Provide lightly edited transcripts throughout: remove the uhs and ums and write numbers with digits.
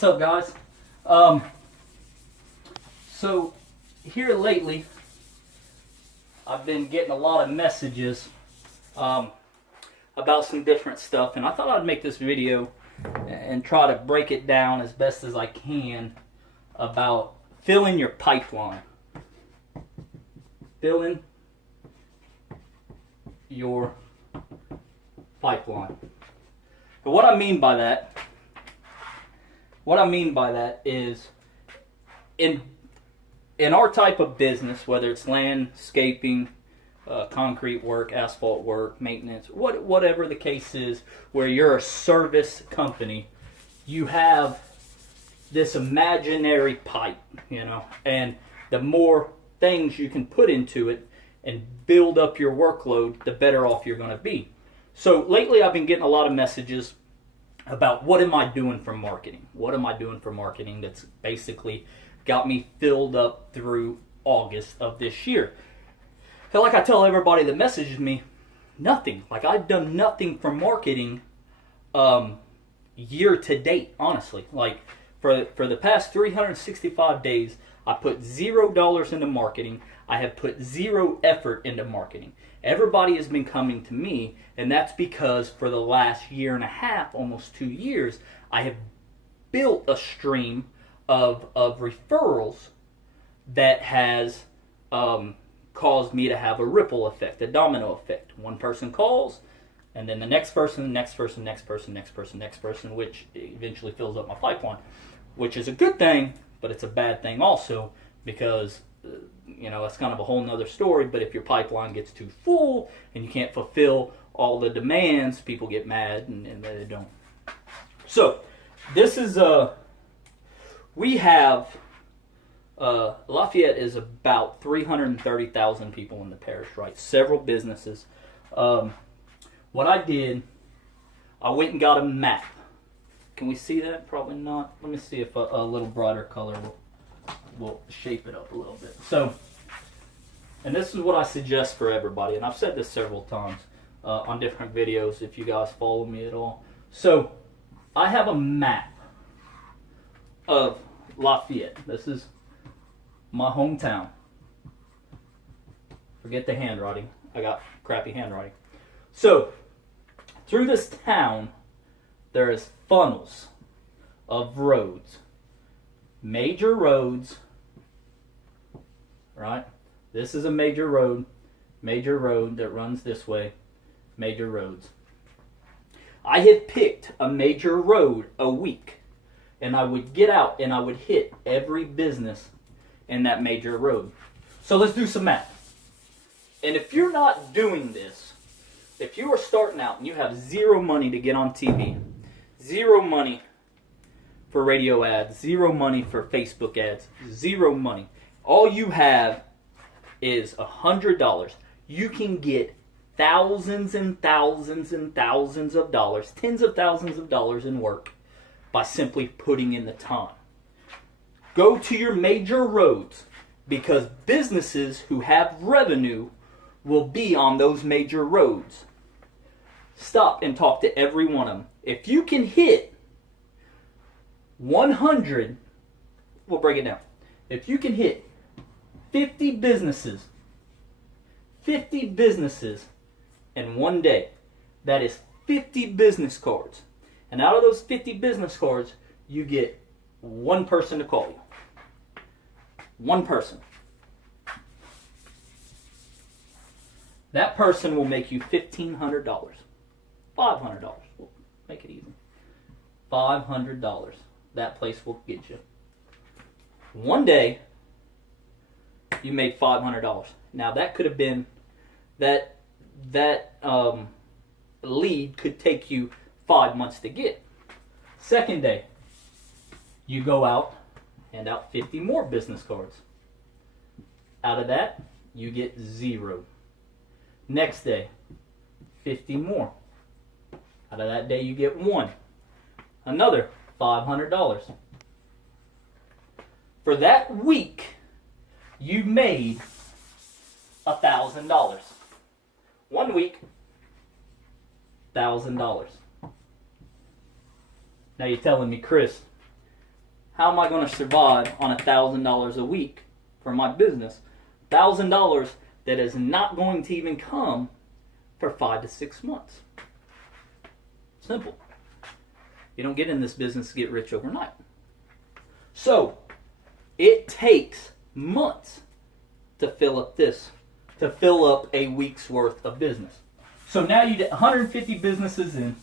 What's up, guys? So here lately, I've been getting a lot of messages about some different stuff, and I thought I'd make this video and try to break it down as best as I can about filling your pipeline. Filling your pipeline. But what I mean by that is in our type of business, whether it's landscaping, concrete work, asphalt work, maintenance, whatever the case is, where you're a service company, you have this imaginary pipe, and the more things you can put into it and build up your workload, the better off you're going to be. So lately I've been getting a lot of messages about what am I doing for marketing? What am I doing for marketing that's basically got me filled up through August of this year? And like I tell everybody that messages me, nothing. Like I've done nothing for marketing year to date, honestly. Like for the past 365 days, I put $0 into marketing. I have put zero effort into marketing. Everybody has been coming to me, and that's because for the last year and a half, almost 2 years, I have built a stream of referrals that has caused me to have a ripple effect, a domino effect. One person calls, and then the next person, the next person, next person, next person, next person, which eventually fills up my pipeline, which is a good thing, but it's a bad thing also because that's kind of a whole nother story. But if your pipeline gets too full and you can't fulfill all the demands, people get mad and they don't. So this is we have Lafayette is about 330,000 people in the parish, right? Several businesses. What I did, I went and got a map. Can we see that? Probably not. Let me see if a little brighter color will shape it up a little bit. So, and this is what I suggest for everybody, and I've said this several times on different videos if you guys follow me at all. So, I have a map of Lafayette. This is my hometown. Forget the handwriting. I got crappy handwriting. So, through this town, there is funnels of roads. Major roads, right? This is a major road that runs this way. Major roads. I had picked a major road a week, and I would get out and I would hit every business in that major road. So let's do some math. And if you're not doing this, if you are starting out and you have zero money to get on TV, zero money for radio ads, zero money for Facebook ads, zero money, all you have is $100. You can get thousands and thousands and thousands of dollars, tens of thousands of dollars in work by simply putting in the time. Go to your major roads because businesses who have revenue will be on those major roads. Stop and talk to every one of them. If you can hit 100, we'll break it down. If you can hit 50 businesses in one day, that is 50 business cards. And out of those 50 business cards, you get one person to call you. One person. That person will make you $1,500. $500. We'll make it easy. $500. That place will get you. One day, you made $500. Now that could have been that lead could take you 5 months to get. Second day, you go out, hand out 50 more business cards. Out of that, you get 0. Next day, 50 more. Out of that day, you get 1. Another $500. For that week, you made $1,000. 1 week, $1,000. Now you're telling me, Chris, how am I going to survive on $1,000 a week for my business? $1,000 that is not going to even come for 5 to 6 months. Simple. You don't get in this business to get rich overnight. So, it takes months to fill up a week's worth of business. So now you get 150 businesses in.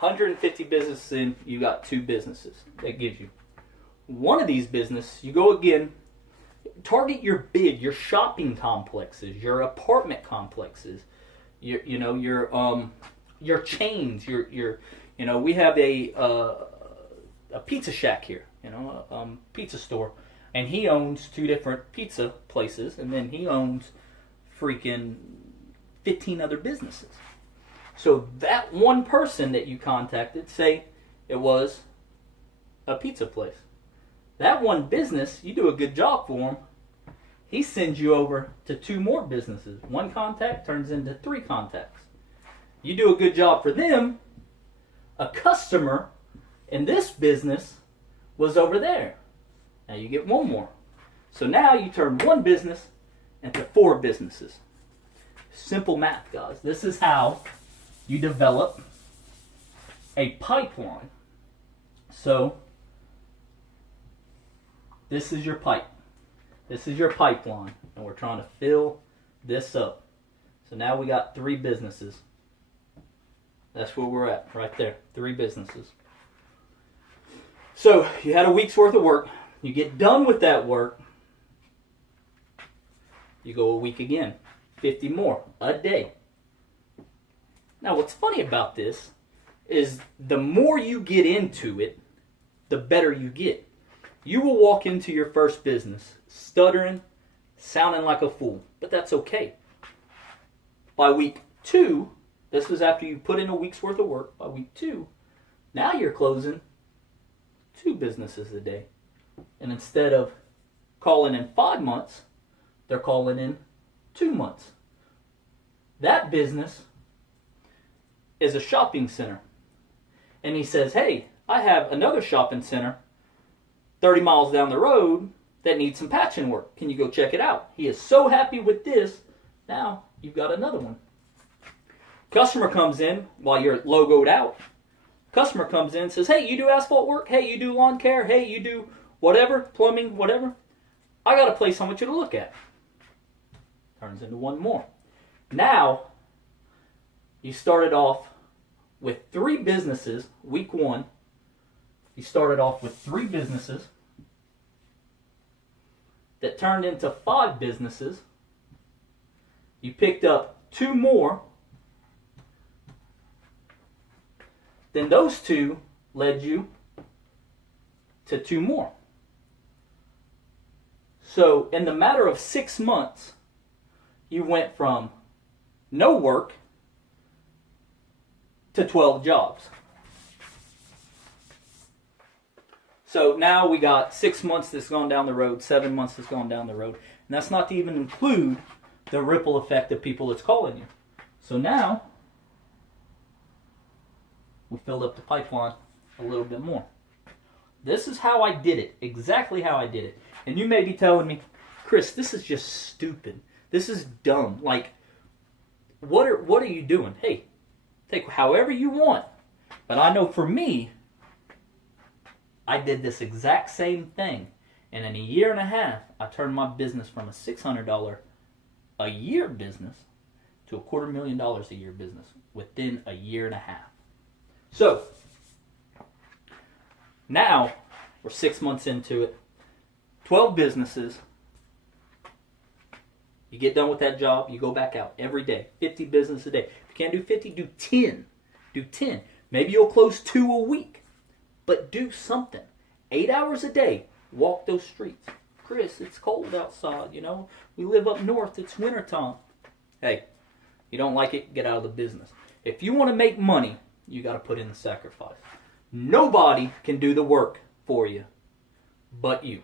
150 businesses in, you got 2 businesses. That gives you one of these businesses. You go again, target your shopping complexes, your apartment complexes, your chains, we have a pizza shack here, pizza store, and he owns 2 different pizza places, and then he owns freaking 15 other businesses. So that one person that you contacted, say it was a pizza place. That one business, you do a good job for him, he sends you over to 2 more businesses. 1 contact turns into 3 contacts. You do a good job for them, a customer in this business was over there. Now you get 1 more. So now you turn 1 business into 4 businesses. Simple math, guys. This is how you develop a pipeline. So this is your pipe. This is your pipeline. And we're trying to fill this up. So now we got 3 businesses. That's where we're at, right there. 3 businesses. So you had a week's worth of work. You get done with that work. You go a week again. 50 more a day. Now what's funny about this is the more you get into it, the better you get. You will walk into your first business stuttering, sounding like a fool, but that's okay. By week 2, this was after you put in a week's worth of work, by week 2, now you're closing 2 businesses a day. And instead of calling in 5 months, they're calling in 2 months. That business is a shopping center. And he says, hey, I have another shopping center 30 miles down the road that needs some patching work. Can you go check it out? He is so happy with this. Now you've got another one. Customer comes in while you're logoed out. Customer comes in and says, hey, you do asphalt work? Hey, you do lawn care? Hey, you do whatever, plumbing, whatever? I got a place I want you to look at. Turns into 1 more. Now, you started off with 3 businesses, week 1. You started off with 3 businesses that turned into 5 businesses. You picked up 2 more. Then those 2 led you to 2 more. So in the matter of 6 months, you went from no work to 12 jobs. So now we got 6 months that's gone down the road, 7 months that's gone down the road. And that's not to even include the ripple effect of people that's calling you. So now, we filled up the pipeline a little bit more. This is how I did it. Exactly how I did it. And you may be telling me, Chris, this is just stupid. This is dumb. Like, what are you doing? Hey, take however you want. But I know for me, I did this exact same thing. And in a year and a half, I turned my business from a $600 a year business to a $250,000 a year business within a year and a half. So, now we're 6 months into it. 12 businesses. You get done with that job, you go back out every day. 50 business a day. If you can't do 50, do 10. Do 10. Maybe you'll close 2 a week. But do something. 8 hours a day. Walk those streets. Chris, it's cold outside, We live up north. It's wintertime. Hey, you don't like it, get out of the business. If you want to make money, you got to put in the sacrifice. Nobody can do the work for you but you.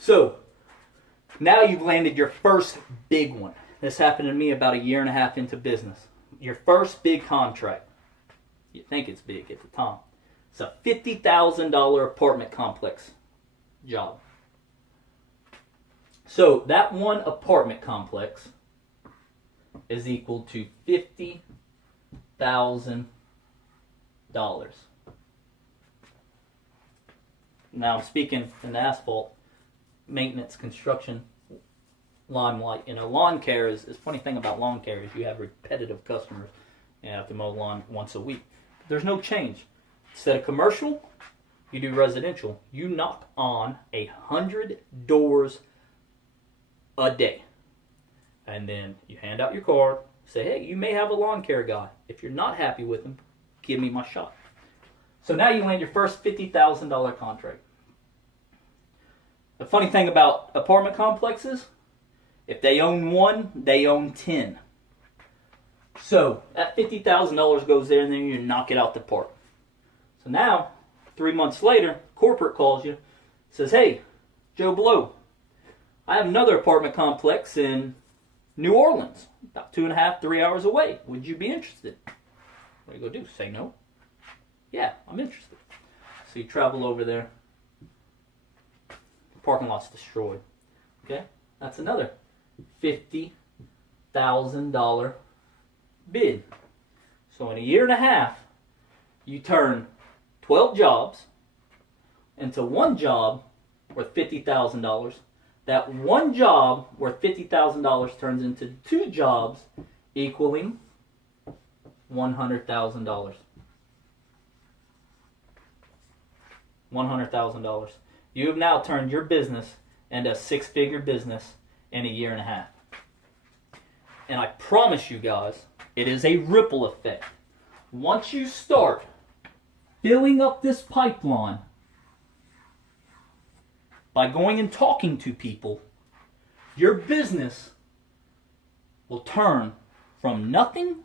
So, now you've landed your first big one. This happened to me about a year and a half into business. Your first big contract. You think it's big at the time. It's a $50,000 apartment complex job. So that one apartment complex is equal to $50,000. Now, speaking in the asphalt maintenance construction limelight, lawn care is funny thing about lawn care is you have repetitive customers. You have to mow lawn once a week. There's no change. Instead of commercial, you do residential. You knock on 100 doors a day. And then you hand out your card, say, hey, you may have a lawn care guy. If you're not happy with him, give me my shot. So now you land your first $50,000 contract. The funny thing about apartment complexes, if they own one, they own 10. So that $50,000 goes there and then you knock it out the park. So now, 3 months later, corporate calls you, says, hey, Joe Blow, I have another apartment complex in New Orleans, about 2.5, 3 hours away. Would you be interested? What do you go do? Say no? Yeah, I'm interested. So you travel over there. The parking lot's destroyed. Okay? That's another $50,000 bid. So in a year and a half, you turn 12 jobs into one job worth $50,000. That one job worth $50,000 turns into 2 jobs equaling $100,000. $100,000. You have now turned your business into a 6-figure business in a year and a half. And I promise you guys, it is a ripple effect. Once you start filling up this pipeline by going and talking to people, your business will turn from nothing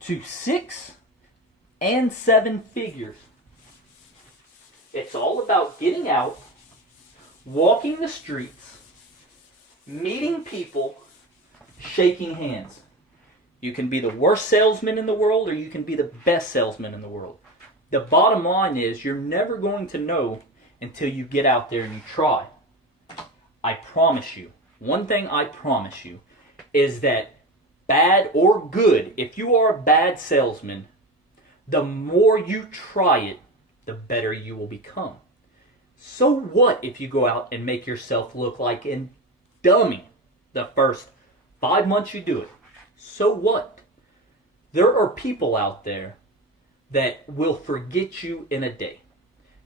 to 6 and 7 figures. It's all about getting out, walking the streets, meeting people, shaking hands. You can be the worst salesman in the world or you can be the best salesman in the world. The bottom line is you're never going to know until you get out there and you try. I promise you, one thing I promise you is that bad or good, if you are a bad salesman, the more you try it, the better you will become. So what if you go out and make yourself look like a dummy the first 5 months you do it? So what? There are people out there that will forget you in a day.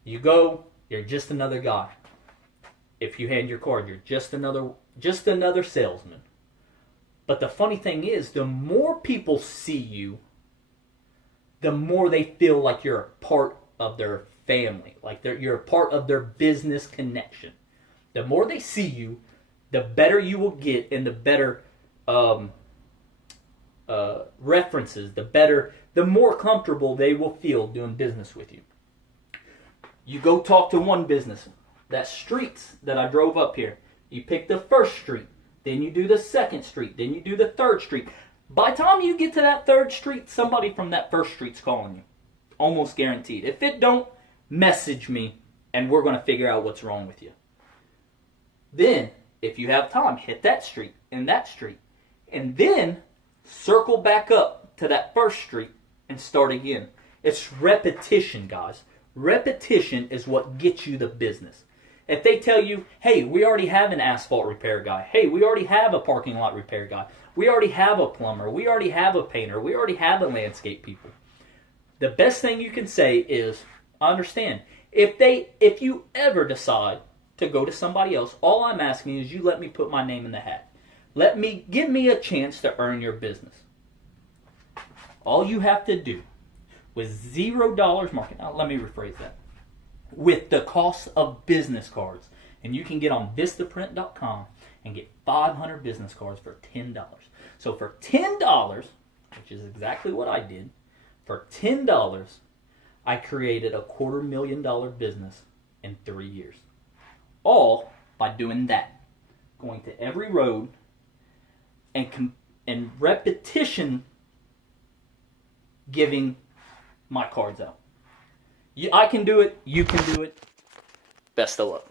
You go, you're just another guy. If you hand your card, you're just another salesman. But the funny thing is, the more people see you, the more they feel like you're a part of their family, like you're a part of their business connection. The more they see you, the better you will get, and the better references, the more comfortable they will feel doing business with you. You go talk to one business, that streets that I drove up here. You pick the first street, then you do the second street, then you do the third street. By the time you get to that third street, somebody from that first street's calling you. Almost guaranteed. If it don't, message me and we're going to figure out what's wrong with you. Then, if you have time, hit that street and that street. And then circle back up to that first street and start again. It's repetition, guys. Repetition is what gets you the business. If they tell you, hey, we already have an asphalt repair guy. Hey, we already have a parking lot repair guy. We already have a plumber. We already have a painter. We already have a landscape people. The best thing you can say is, I understand. If you ever decide to go to somebody else, all I'm asking is you let me put my name in the hat. Give me a chance to earn your business. All you have to do with $0 market. Now, let me rephrase that. With the cost of business cards, and you can get on Vistaprint.com and get 500 business cards for $10. So for $10, which is exactly what I did, for $10, I created a $250,000 business in 3 years. All by doing that. Going to every road and repetition giving my cards out. I can do it. You can do it. Best of luck.